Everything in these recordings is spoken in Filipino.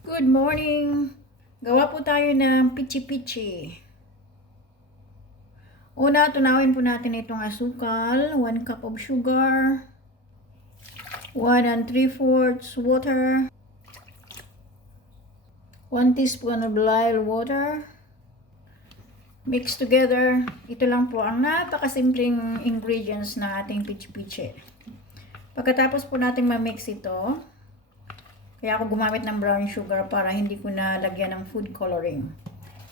Good morning! Gawa po tayo ng pichi-pichi. Una, tunawin po natin itong asukal. 1 cup of sugar. 1 3/4 water. 1 teaspoon of lye water. Mix together. Ito lang po ang napakasimpleng ingredients na ating pichi-pichi. Pagkatapos po natin ma-mix ito, kaya ako gumamit ng brown sugar para hindi ko na lagyan ng food coloring.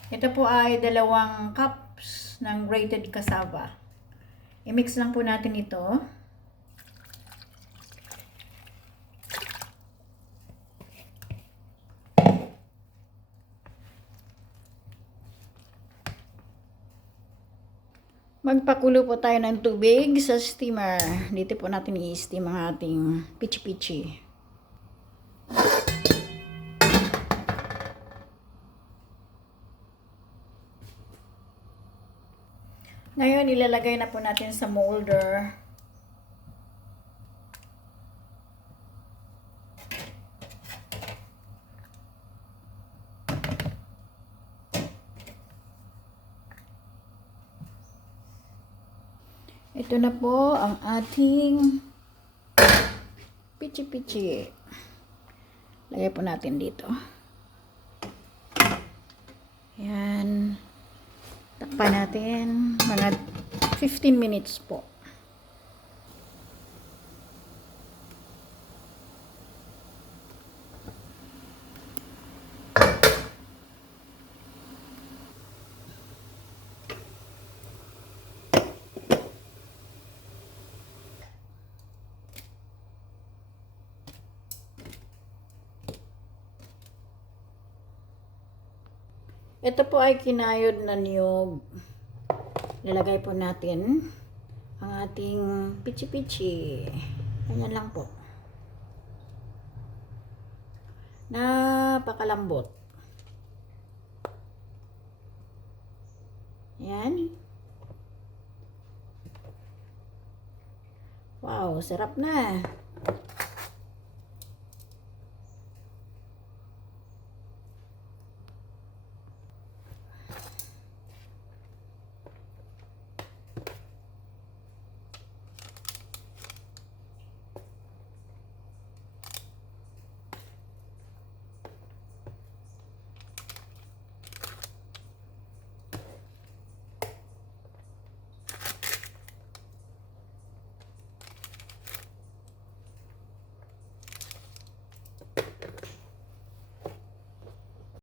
Ito po ay 2 cups ng grated cassava. I-mix lang po natin ito. Magpakulo po tayo ng tubig sa steamer. Dito po natin i-steam ang ating pichi-pichi. Ngayon, ilalagay na po natin sa molder. Ito na po ang ating pichi-pichi. Lagay po natin dito. Yan. Takpan natin mga 15 minutes po. Ito po ay kinayod na niyog. Lalagay po natin ang ating pichi-pichi. Ganyan lang po. Napakalambot. Yan. Wow, sarap na.